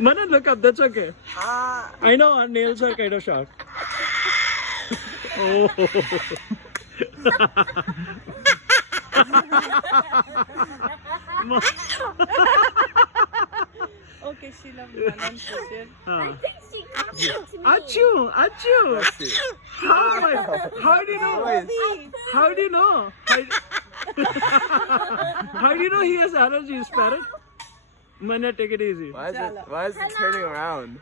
Manan, look up. That's okay. I know our nails are kind of short. Oh. Okay, she loved Manan for sure. I think she comes to me. Achoo! Achoo! Let's see. How do you know? How do you know? How do you know he has allergies, Parrot? Mana, take it easy. Why is it turning around?